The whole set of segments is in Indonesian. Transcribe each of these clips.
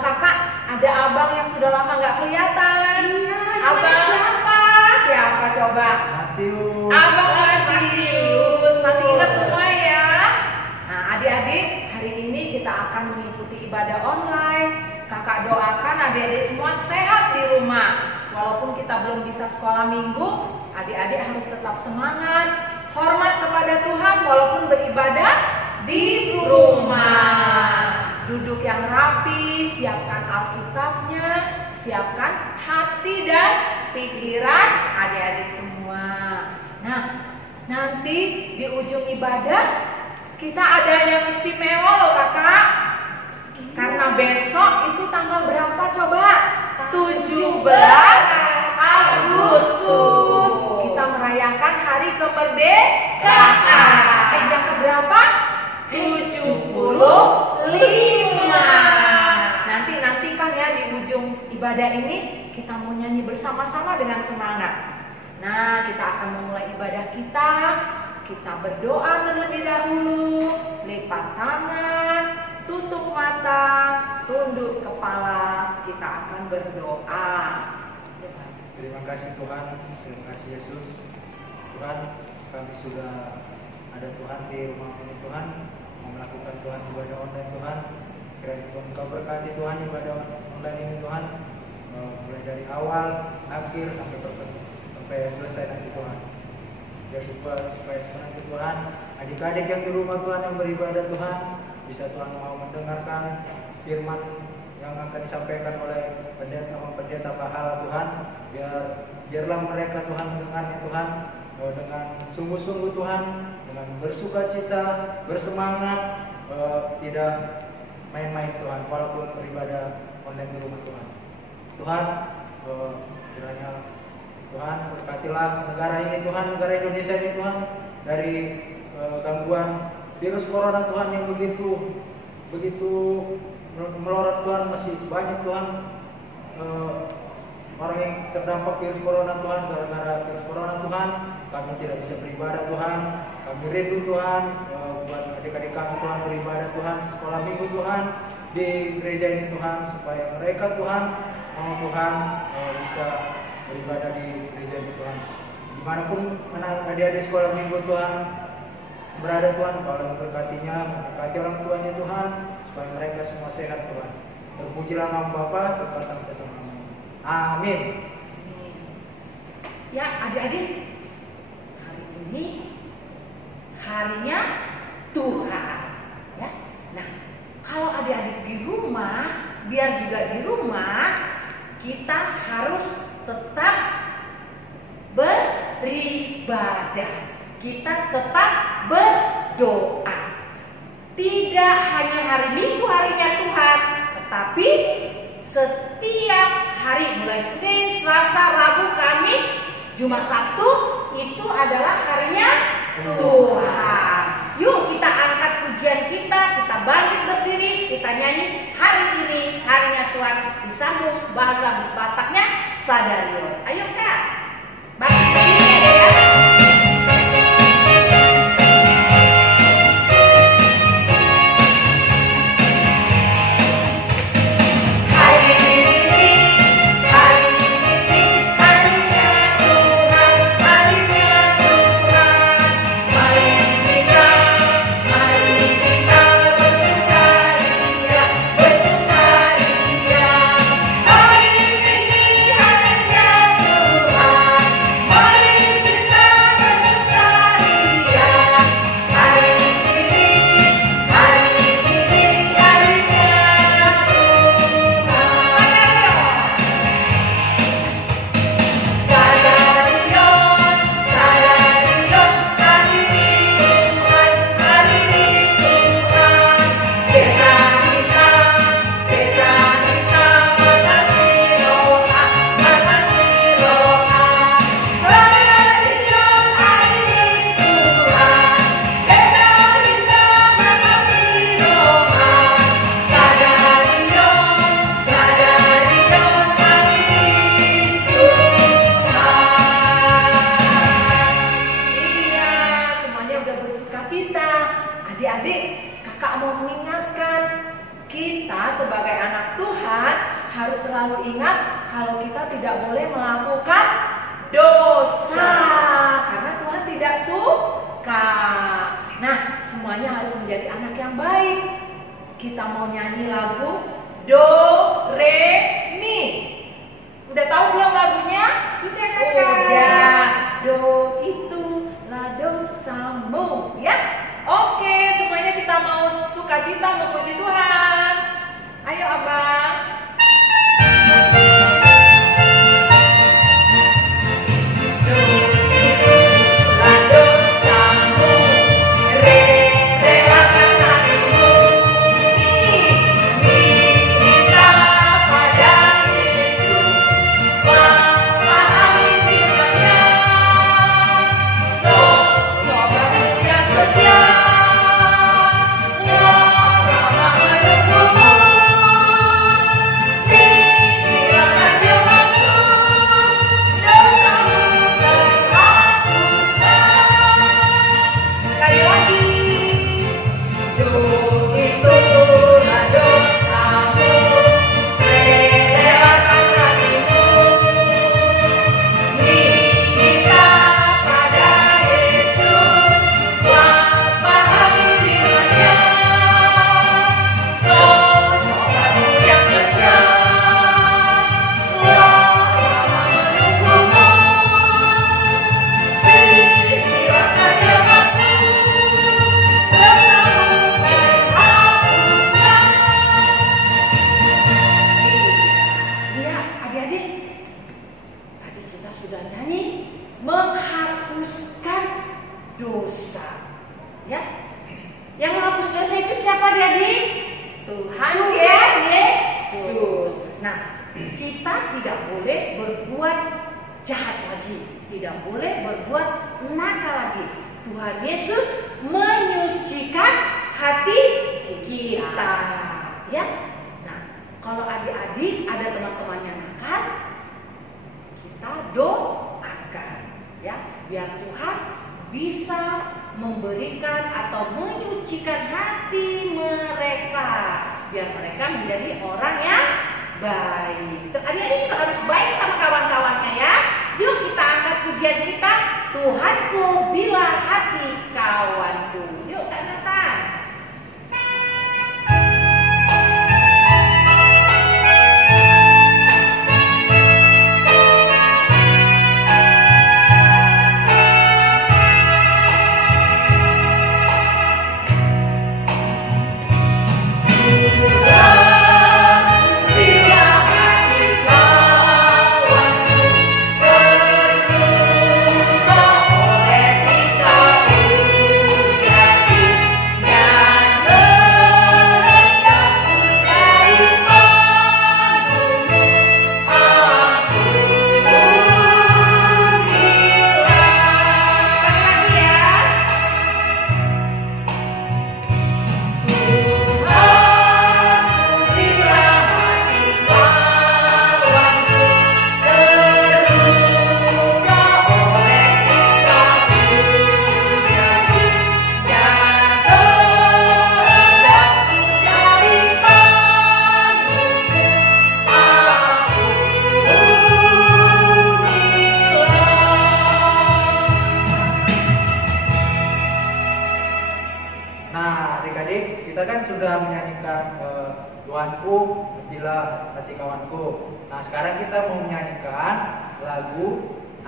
kakak, ada abang yang sudah lama nggak kelihatan. Iya, Abang siapa? Siapa coba? Matius. Abang Matius. Masih ingat semua ya? Nah, adik-adik, hari ini kita akan mengikuti ibadah online. Kakak doakan adik-adik semua sehat di rumah. Walaupun kita belum bisa sekolah minggu, adik-adik harus tetap semangat, hormat kepada Tuhan walaupun beribadah di rumah. Duduk yang rapi, siapkan Alkitabnya, siapkan hati dan pikiran adik-adik semua. Nah, nanti di ujung ibadah kita ada yang istimewa loh kakak. Karena besok itu tanggal berapa coba? 17 Agustus. Kita merayakan hari kemerdekaan. Yang keberapa? 75. Nanti kan ya di ujung ibadah ini kita mau nyanyi bersama-sama dengan semangat. Nah, kita akan memulai ibadah kita. Kita berdoa terlebih dahulu, lipat tangan, tutup mata, tunduk kepala, kita akan berdoa. Terima kasih Tuhan, terima kasih Yesus. Tuhan, kami sudah ada Tuhan di rumah ini Tuhan, mau melakukan Tuhan ibadah online Tuhan. Kiranya Tuhan Kau berkati Tuhan ibadah online ini Tuhan, mulai dari awal, akhir sampai selesai nanti Tuhan. Biar supaya nanti Tuhan, adik-adik yang di rumah Tuhan yang beribadah Tuhan, bisa Tuhan mau mendengarkan firman yang akan disampaikan oleh pendeta pahala Tuhan. Biarlah mereka Tuhan mendengarnya Tuhan dengan sungguh-sungguh Tuhan, dengan bersukacita, bersemangat, tidak main-main Tuhan, walaupun beribadah online di rumah Tuhan. Tuhan, kiranya Tuhan berkatilah negara ini Tuhan, negara Indonesia ini Tuhan, dari gangguan virus corona Tuhan yang begitu melorot Tuhan. Masih banyak Tuhan orang yang terdampak virus corona Tuhan. Gara-gara virus corona Tuhan, kami tidak bisa beribadah Tuhan. Kami rindu Tuhan buat adik-adik kami Tuhan beribadah Tuhan, sekolah minggu Tuhan di gereja ini Tuhan, supaya mereka Tuhan mau Tuhan bisa beribadah di gereja ini Tuhan. Dimanapun adik-adik sekolah minggu Tuhan berada Tuhan, Kau berkatinya, memberkati orang tuanya Tuhan, supaya mereka semua sehat Tuhan. Terpujilah nama Bapa, kekal sampai selama-lamanya. Amin. Ya adik-adik, hari ini harinya Tuhan. Ya. Nah, kalau adik-adik di rumah, biar juga di rumah kita harus tetap beribadah. Kita tetap berdoa. Tidak hanya hari Minggu harinya Tuhan, tetapi setiap hari mulai Senin, Selasa, Rabu, Kamis, Jumat, Sabtu itu adalah harinya Tuhan. Yuk kita angkat pujian kita bangkit berdiri, kita nyanyi hari ini harinya Tuhan, disambung bahasa Bataknya Sadarion. Ayo Kak, bangkit berdiri ya. Mari harus selalu ingat kalau kita tidak boleh melakukan dosa karena Tuhan tidak suka. Nah, semuanya harus menjadi anak yang baik. Kita mau nyanyi lagu Do, Re, Mi. Udah tahu belum lagunya? Sudah, Kakak. Udah. Do itu lah dosamu, ya. Oke, semuanya kita mau sukacita memuji Tuhan. Ayo, Abang.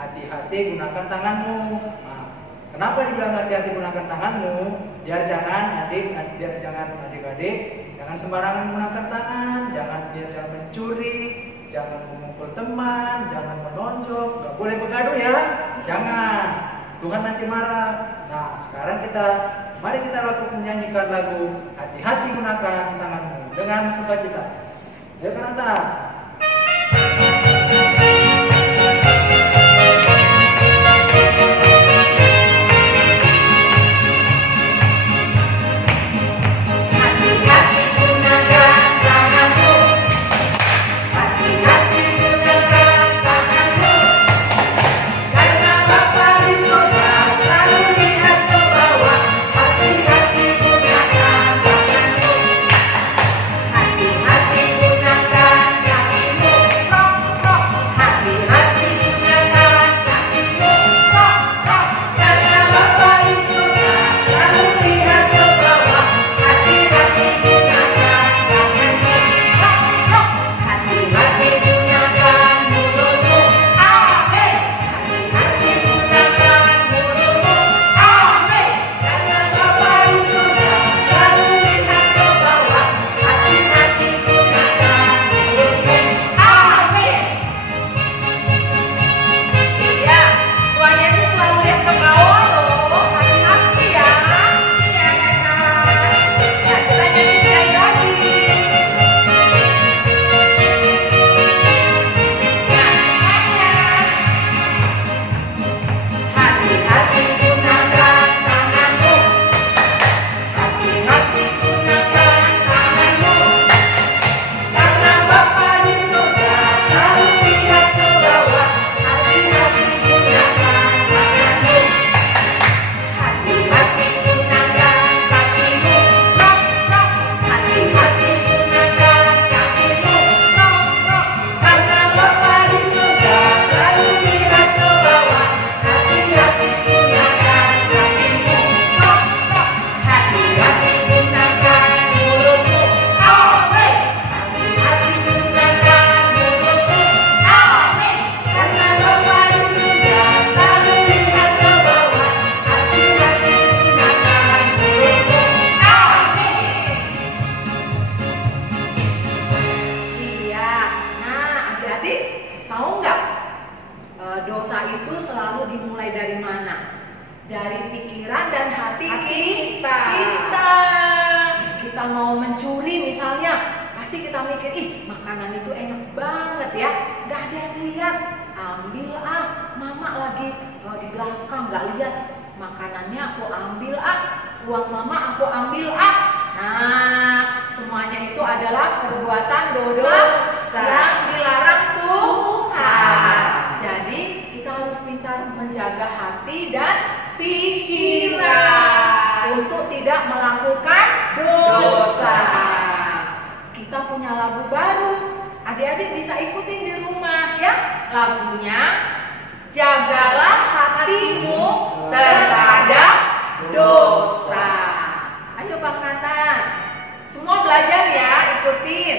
Hati-hati gunakan tanganmu. Nah, kenapa dibilang hati-hati gunakan tanganmu? Biar jangan adik-adik jangan sembarangan gunakan tangan, jangan mencuri, jangan memukul teman, jangan menonjok, nggak boleh begaduh ya, jangan. Tuhan nanti marah. Nah, sekarang mari kita menyanyikan lagu hati-hati gunakan tanganmu dengan sukacita. Ayo penonton. Hati-hati gunakan dari pikiran dan hati kita. Kita mau mencuri misalnya, pasti kita mikir, ih makanan itu enak banget ya, gak ada yang lihat, ambil mama lagi di belakang gak lihat, makanannya aku ambil uang mama aku ambil Nah, semuanya itu adalah perbuatan dosa yang dilarang Tuhan. Jadi kita harus pintar menjaga hati dan pikiran untuk tidak melakukan dosa. Kita punya lagu baru, adik-adik bisa ikutin di rumah ya. Lagunya, jagalah hatimu terhadap dosa. Ayo Bang Nathan, semua belajar ya, ikutin.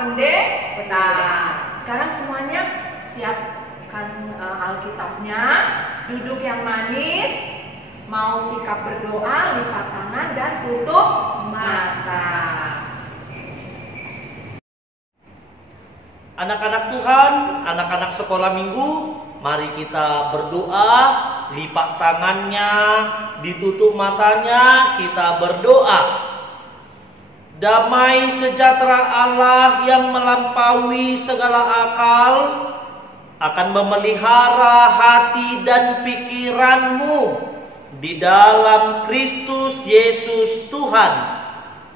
Pendeta. Sekarang semuanya siapkan Alkitabnya, duduk yang manis, mau sikap berdoa, lipat tangan dan tutup mata. Anak-anak Tuhan, anak-anak sekolah minggu, mari kita berdoa, lipat tangannya, ditutup matanya, kita berdoa. Damai sejahtera Allah yang melampaui segala akal akan memelihara hati dan pikiranmu di dalam Kristus Yesus Tuhan.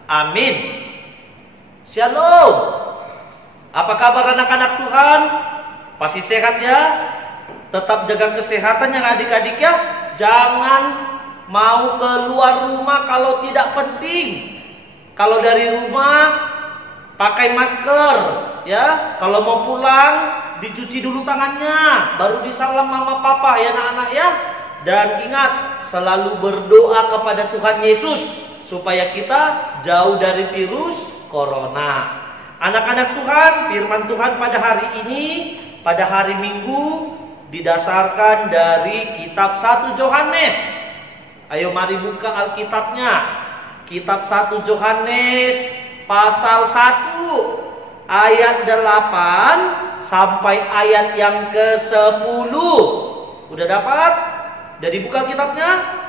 Amin. Shalom. Apa kabar anak-anak Tuhan? Pasti sehat ya? Tetap jaga kesehatan yang adik-adik ya. Jangan mau keluar rumah kalau tidak penting. Kalau dari rumah pakai masker, ya. Kalau mau pulang dicuci dulu tangannya, baru disalam mama papa ya anak-anak ya. Dan ingat, selalu berdoa kepada Tuhan Yesus supaya kita jauh dari virus corona. Anak-anak Tuhan, firman Tuhan pada hari ini, pada hari Minggu, didasarkan dari kitab 1 Yohanes. Ayo mari buka Alkitabnya. Kitab 1 Yohanes pasal 1 ayat 8 sampai ayat yang ke-10. Udah dapat? Jadi buka kitabnya.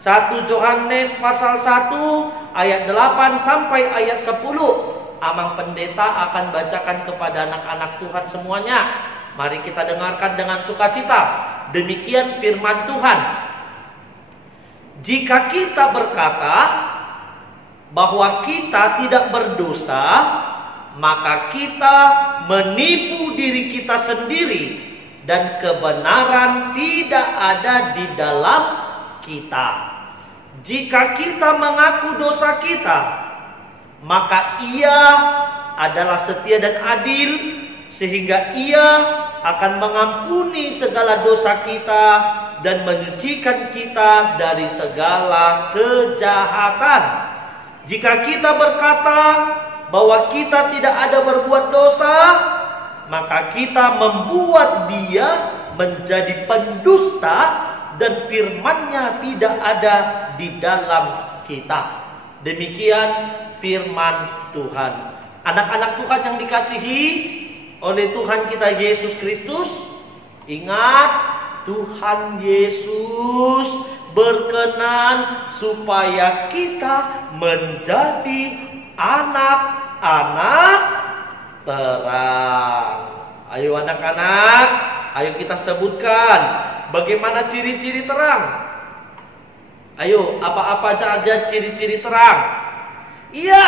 1 Yohanes pasal 1 ayat 8 sampai ayat 10. Amang pendeta akan bacakan kepada anak-anak Tuhan semuanya. Mari kita dengarkan dengan sukacita. Demikian firman Tuhan. Jika kita berkata bahwa kita tidak berdosa, maka kita menipu diri kita sendiri dan kebenaran tidak ada di dalam kita. Jika kita mengaku dosa kita, maka Ia adalah setia dan adil sehingga Ia akan mengampuni segala dosa kita dan menyucikan kita dari segala kejahatan. Jika kita berkata bahwa kita tidak ada berbuat dosa, maka kita membuat Dia menjadi pendusta dan firman-Nya tidak ada di dalam kita. Demikian firman Tuhan. Anak-anak Tuhan yang dikasihi oleh Tuhan kita Yesus Kristus, ingat, Tuhan Yesus berkenan supaya kita menjadi anak-anak terang. Ayo anak-anak, ayo kita sebutkan bagaimana ciri-ciri terang. Ayo, apa-apa saja ciri-ciri terang? Iya,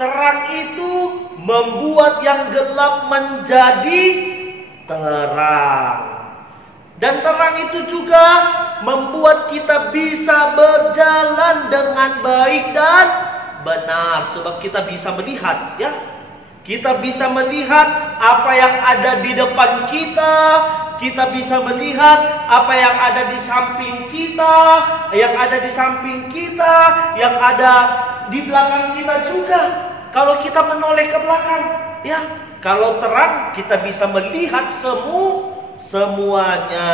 terang itu membuat yang gelap menjadi terang. Dan terang itu juga membuat kita bisa berjalan dengan baik dan benar. Sebab kita bisa melihat, ya. Kita bisa melihat apa yang ada di depan kita. Kita bisa melihat apa yang ada di samping kita, yang ada di samping kita, yang ada di belakang kita juga. Kalau kita menoleh ke belakang, ya. Kalau terang kita bisa melihat semuanya.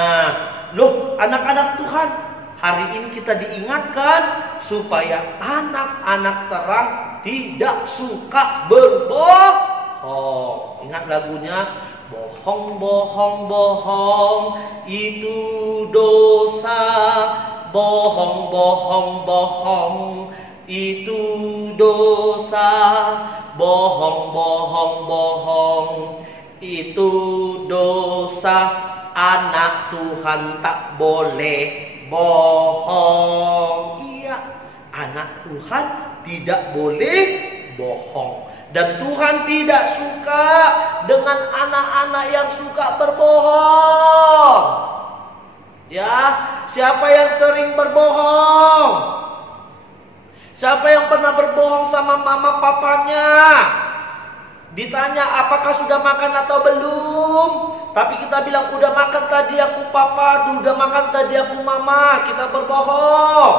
Loh, anak-anak Tuhan, hari ini kita diingatkan supaya anak-anak terang tidak suka berbohong. Ingat lagunya, bohong, bohong, bohong itu dosa. Bohong, bohong, bohong itu dosa. Bohong, bohong, bohong itu dosa. Anak Tuhan tak boleh bohong. Iya, anak Tuhan tidak boleh bohong. Dan Tuhan tidak suka dengan anak-anak yang suka berbohong. Ya, siapa yang sering berbohong? Siapa yang pernah berbohong sama mama papanya? Ditanya apakah sudah makan atau belum, tapi kita bilang udah makan tadi aku papa, udah makan tadi aku mama. Kita berbohong.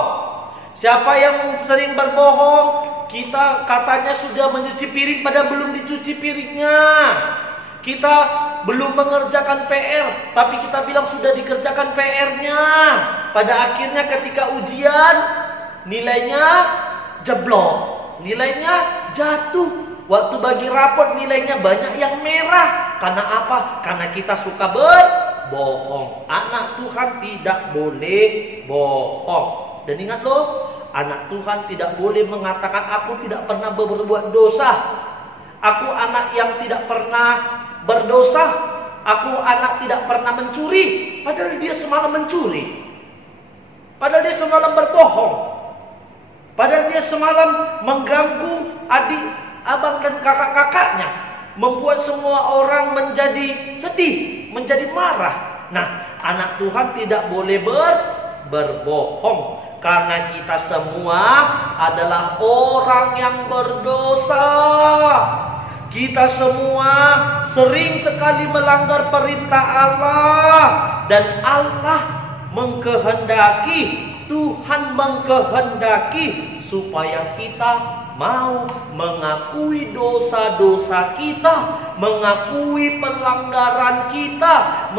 Siapa yang sering berbohong? Kita katanya sudah mencuci piring padahal belum dicuci piringnya. Kita belum mengerjakan PR, tapi kita bilang sudah dikerjakan PR-nya. Pada akhirnya ketika ujian nilainya jeblok, nilainya jatuh. Waktu bagi raport nilainya banyak yang merah. Karena apa? Karena kita suka berbohong. Anak Tuhan tidak boleh bohong. Dan ingat loh, anak Tuhan tidak boleh mengatakan aku tidak pernah berbuat dosa. Aku anak yang tidak pernah berdosa. Aku anak tidak pernah mencuri. Padahal dia semalam mencuri. Padahal dia semalam berbohong. Padahal dia semalam mengganggu adik, abang dan kakak-kakaknya, membuat semua orang menjadi sedih, menjadi marah. Nah, anak Tuhan tidak boleh berbohong, karena kita semua adalah orang yang berdosa. Kita semua sering sekali melanggar perintah Allah, dan Allah mengkehendaki, Tuhan mengkehendaki supaya kita mau mengakui dosa-dosa kita, mengakui pelanggaran kita,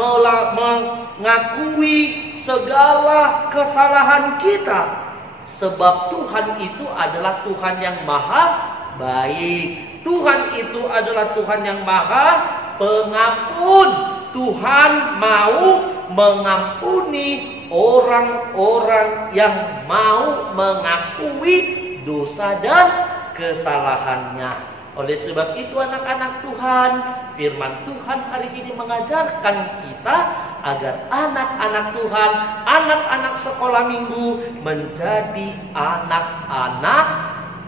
mengakui segala kesalahan kita. Sebab Tuhan itu adalah Tuhan yang maha baik. Tuhan itu adalah Tuhan yang maha pengampun. Tuhan mau mengampuni orang-orang yang mau mengakui dosa dan kesalahannya. Oleh sebab itu anak-anak Tuhan, firman Tuhan hari ini mengajarkan kita agar anak-anak Tuhan, anak-anak sekolah minggu menjadi anak-anak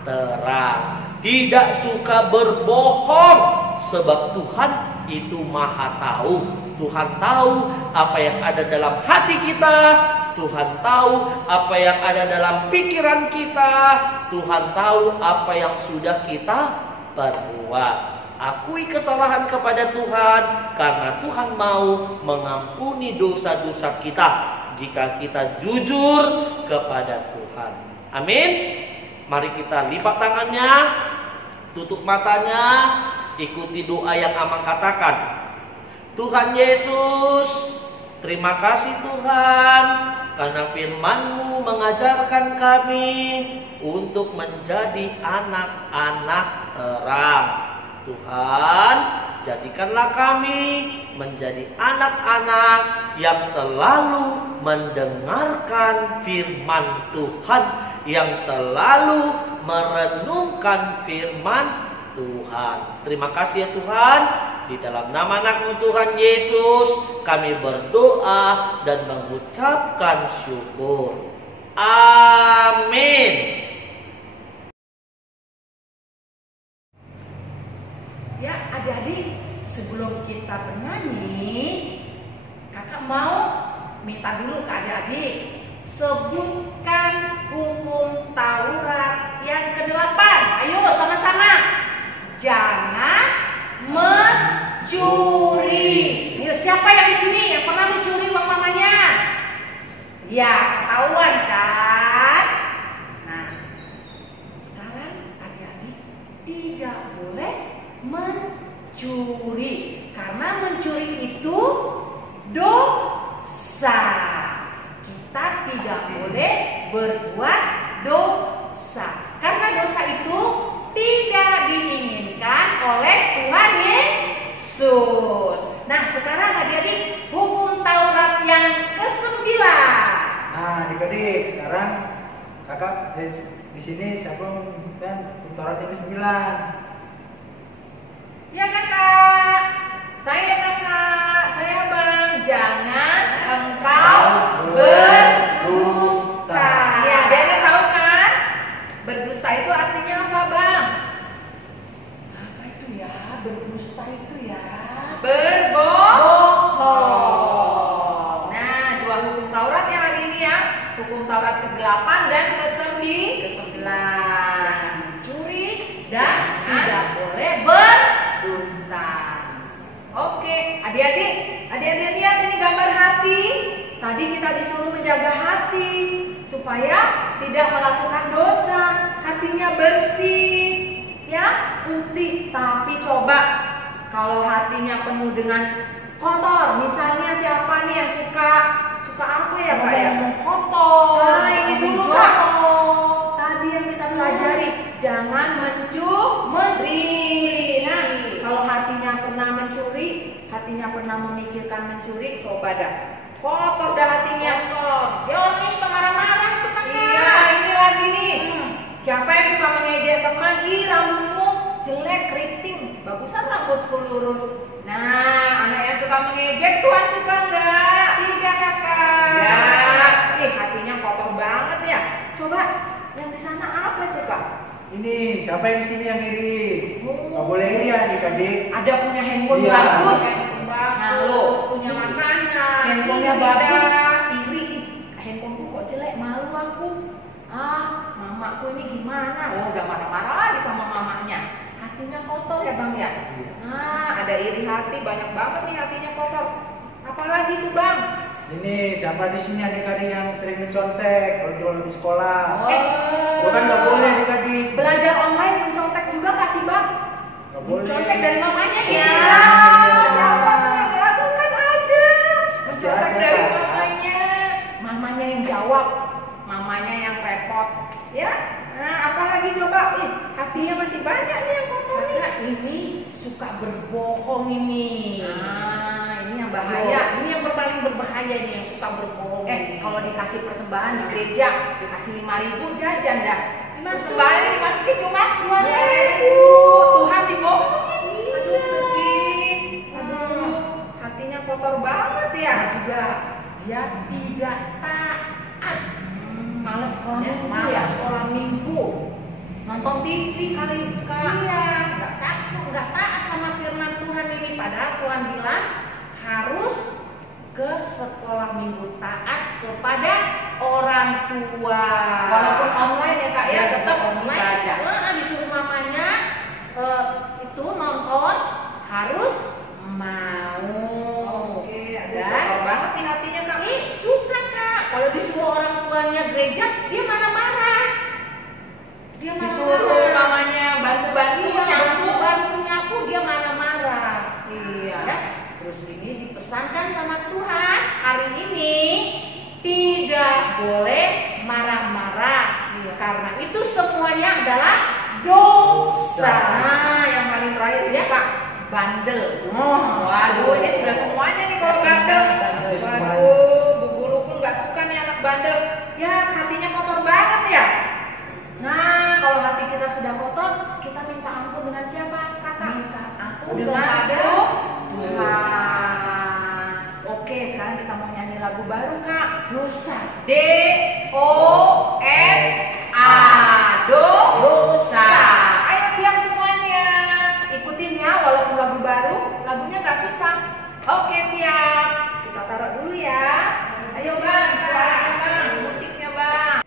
terang. Tidak suka berbohong, sebab Tuhan itu maha tahu. Tuhan tahu apa yang ada dalam hati kita. Tuhan tahu apa yang ada dalam pikiran kita. Tuhan tahu apa yang sudah kita perbuat. Akui kesalahan kepada Tuhan, karena Tuhan mau mengampuni dosa-dosa kita jika kita jujur kepada Tuhan. Amin. Mari kita lipat tangannya, tutup matanya, ikuti doa yang Amang katakan. Tuhan Yesus, terima kasih Tuhan, karena firman-Mu mengajarkan kami untuk menjadi anak-anak terang. Tuhan, jadikanlah kami menjadi anak-anak yang selalu mendengarkan firman Tuhan, yang selalu merenungkan firman Tuhan. Terima kasih ya Tuhan. Di dalam nama anak-Mu Tuhan Yesus kami berdoa dan mengucapkan syukur. Amin. Ya adik-adik, sebelum kita bernyanyi, kakak mau minta dulu ke adik-adik, sebutkan hukum Taurat yang ke-8. Ayo sama-sama. Jangan mencuri. Ayo, siapa yang di sini yang pernah mencuri uang mamanya? Ya, ketahuan kan? Nah, sekarang adik-adik tidak boleh mencuri, karena mencuri itu dosa. Kita tidak boleh berbuat dosa, karena dosa itu tidak diinginkan oleh Tuhan Yesus. Nah, sekarang adik-adik, hukum Taurat yang ke-9. Nah, adik-adik, sekarang kakak di sini siapa dan Taurat yang ke-9? Ya kakak. Saya kakak, saya bang. Jangan engkau berdusta. Ya, dia tahu kan? Berdusta itu artinya apa bang? Apa itu ya? Berdusta itu ya? Berbohong. Nah, dua hukum Taurat yang hari ini ya. Hukum Taurat ke-8 dan ke-9. Mencuri dan tidak boleh berdusta. Oke, adik-adik lihat ini gambar hati. Tadi kita disuruh menjaga hati supaya tidak melakukan dosa, hatinya bersih, ya, putih. Tapi coba kalau hatinya penuh dengan kotor, misalnya siapa nih yang suka apa ya Pak ya? Kotor. Nah, ini dulu Kak. Tadi yang kita pelajari, jangan mencuri. Nah, kalau hatinya pernah mencuri, hatinya pernah memikirkan mencuri, coba dah. Kotor dah hatinya. Ya orang suka marah-marah itu kakak. Iya, ini lagi nih. Siapa yang suka mengejek teman? Ih, rambutmu jelek, keriting. Bagusan rambutku lurus. Nah, anak yang suka mengejek, Tuhan suka enggak? Tidak kakak. Ya, hatinya kotor banget ya. Coba, yang di sana apa tuh Kak? Ini siapa yang di sini yang iri? Nggak boleh iri ya adik-adik. Ada punya handphone Iya. bagus. Nah, lo punya makanan. handphonenya bagus. Iri, handphoneku kok jelek, malu aku. Ah, mamaku ini gimana? Oh, udah marah-marah lagi sama mamanya. Hati hatinya kotor ya Bang ya? Nah, ada iri hati, banyak banget nih hatinya kotor. Apalagi tuh Bang? Ini siapa di sini adik-adik yang sering mencontek kalau di sekolah? Oh, Kan nggak boleh adik-adik. belajar online mencontek juga nggak sih Bang? Nggak boleh. Contek dari mamanya ya. Iya, siapa tuh yang melakukan ada? Mencontek Ada, dari Kak. mamanya. Mamanya yang jawab, mamanya yang repot. Ya, nah apalagi coba? Ih, hatinya masih banyak nih yang kotor nih. Karena ini suka berbohong ini. Nah, ini yang Bahaya. bahaya. Ini yang paling berbahaya nih yang suka berbohong. ini. Kalau dikasih persembahan di gereja, dikasih 5.000 jajan dah. Persembahan dimasukin cuma 2.000. Tuhan dibohongin. Aduh sedih. Aduh, hatinya kotor banget ya. Dan juga dia tidak taat. Males sekolah Ya, minggu malas ya. sekolah minggu. Nonton TV kali Kak. Iya, nggak takut, nggak taat sama firman Tuhan ini. Padahal Tuhan bilang harus ke sekolah minggu, taat kepada orang tua. Walaupun online ya Kak ya, tetap online. belajar. Disuruh mamanya itu nonton harus mau. Oke, ada Dan kotor banget nih hatinya Kak. ini suka Kak. Kalau disuruh orang tuanya gereja, dia marah-marah. Dia Disuruh marah-marah. mamanya bantu-bantu Iya, nyapu. bantu nyapu dia marah-marah. Iya. Ya, terus ini dipesankan sama Tuhan hari ini tidak boleh marah-marah. Iya. Karena itu semuanya adalah dosa. Nah, yang paling terakhir ini Ya. Kak, bandel. Oh, Waduh, ini sudah semuanya nih kalau bandel. Bandel semuanya. Waduh, Bu Guru pun nggak suka nih anak bandel. Ya, hatinya kotor banget ya. Nah, kalau hati kita sudah kotor, kita minta ampun dengan siapa, Kakak? Minta ampun Dengan kepada Tuhan. Oke, sekarang kita mau nyanyi lagu baru, Kak. dosa. D-O-S-A. Dosa. Ayo siap semuanya. Ikutin ya, walaupun lagu baru, lagunya nggak susah. Oke, siap. Kita taruh dulu ya. Ayo Bang, suaranya Bang, musiknya Bang.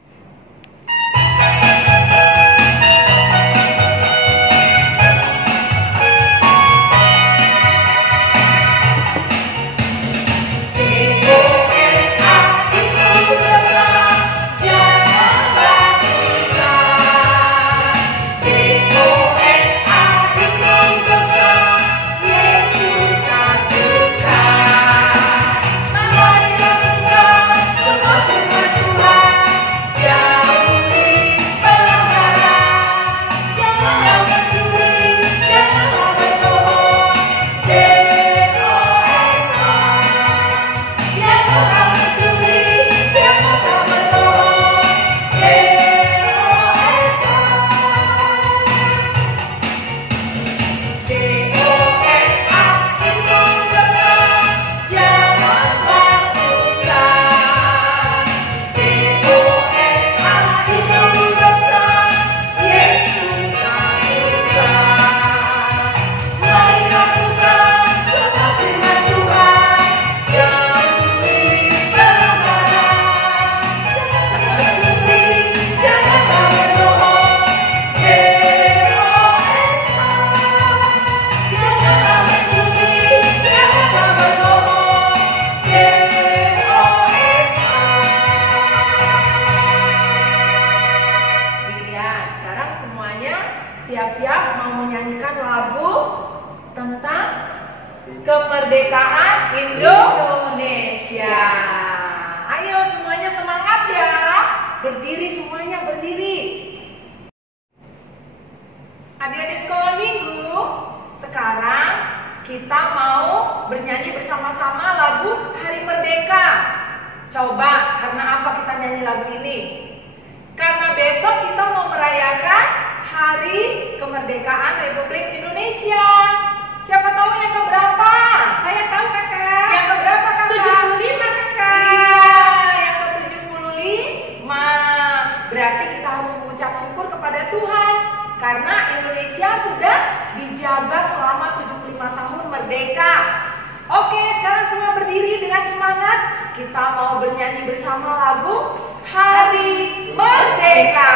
Iya, sekarang semuanya siap-siap mau menyanyikan lagu tentang kemerdekaan Indonesia. Ayo semuanya semangat ya. Berdiri semuanya, berdiri. Adik-adik sekolah minggu, sekarang kita mau bernyanyi bersama-sama lagu Hari Merdeka. Coba, karena apa kita nyanyi lagu ini? Karena besok kita mau merayakan Hari Kemerdekaan Republik Indonesia. Siapa tahu yang keberapa? Saya tahu Kakak. Yang keberapa Kakak? 75 Kakak. Iya, yang ke-75. Berarti kita harus mengucap syukur kepada Tuhan karena Indonesia sudah dijaga selama 75 tahun merdeka. Oke, sekarang semua berdiri dengan semangat. Kita mau bernyanyi bersama lagu Hari Merdeka.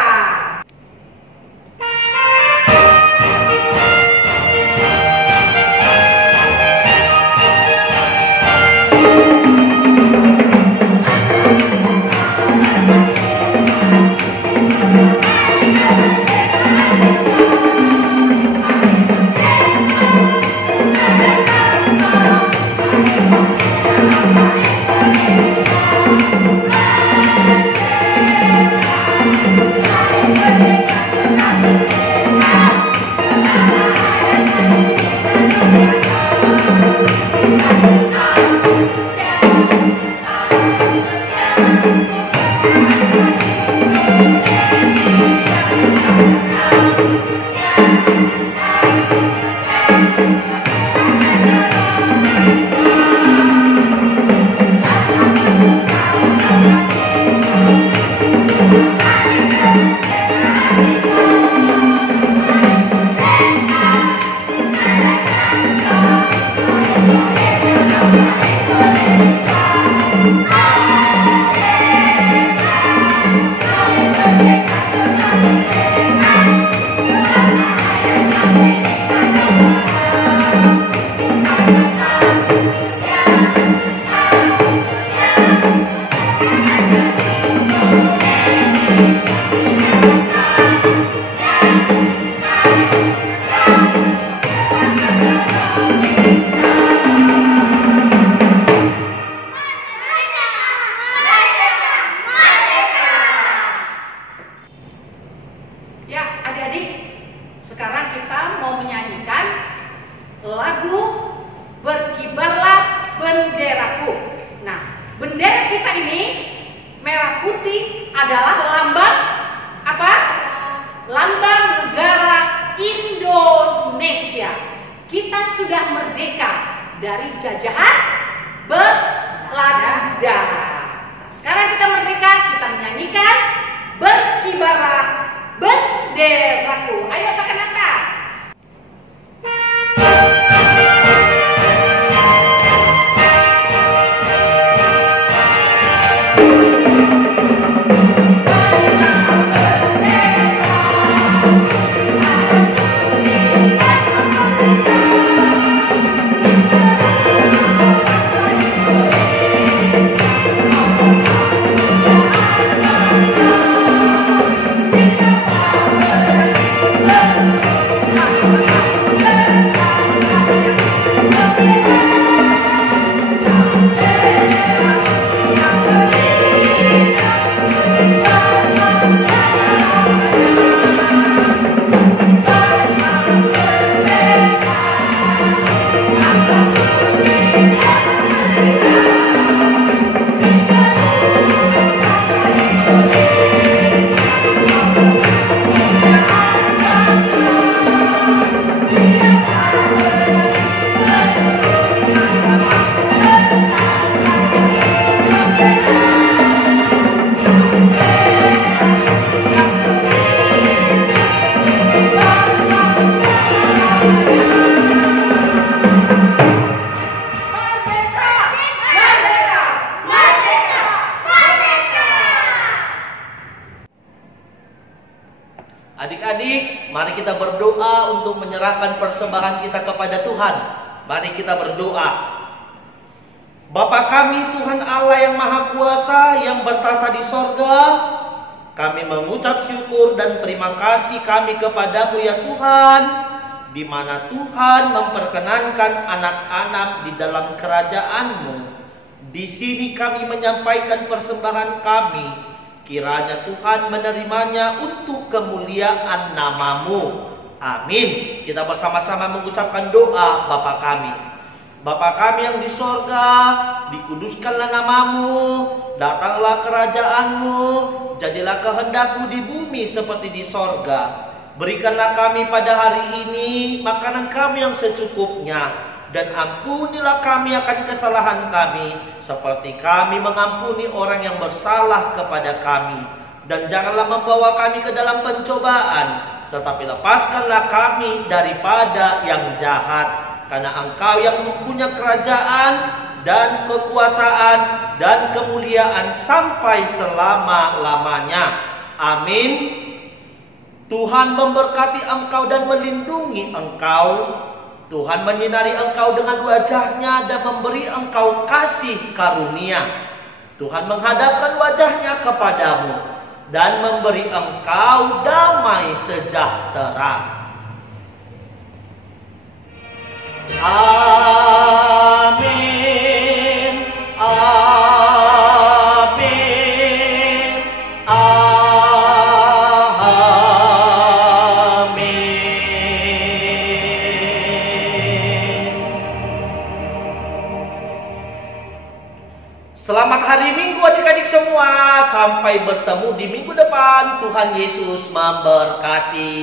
Adik-adik, mari kita berdoa untuk menyerahkan persembahan kita kepada Tuhan. Mari kita berdoa. Bapa kami, Tuhan Allah yang Maha Kuasa, yang bertata di sorga, kami mengucap syukur dan terima kasih kami kepadamu ya Tuhan, di mana Tuhan memperkenankan anak-anak di dalam kerajaan-Mu. Di sini kami menyampaikan persembahan kami. Kiranya Tuhan menerimanya untuk kemuliaan nama-Mu. Amin. Kita bersama-sama mengucapkan doa Bapa kami. Bapa kami yang di sorga, dikuduskanlah nama-Mu, datanglah kerajaan-Mu, jadilah kehendak-Mu di bumi seperti di sorga. Berikanlah kami pada hari ini makanan kami yang secukupnya, dan ampunilah kami akan kesalahan kami, seperti kami mengampuni orang yang bersalah kepada kami. Dan janganlah membawa kami ke dalam pencobaan, tetapi lepaskanlah kami daripada yang jahat. Karena Engkau yang mempunyai kerajaan dan kekuasaan dan kemuliaan sampai selama-lamanya. Amin. Tuhan memberkati engkau dan melindungi engkau. Tuhan menyinari engkau dengan wajah-Nya dan memberi engkau kasih karunia. Tuhan menghadapkan wajah-Nya kepadamu dan memberi engkau damai sejahtera. Amin. Amin. Amin. Selamat Selamat hari Minggu adik-adik semua. Sampai bertemu di minggu depan. Tuhan Yesus memberkati.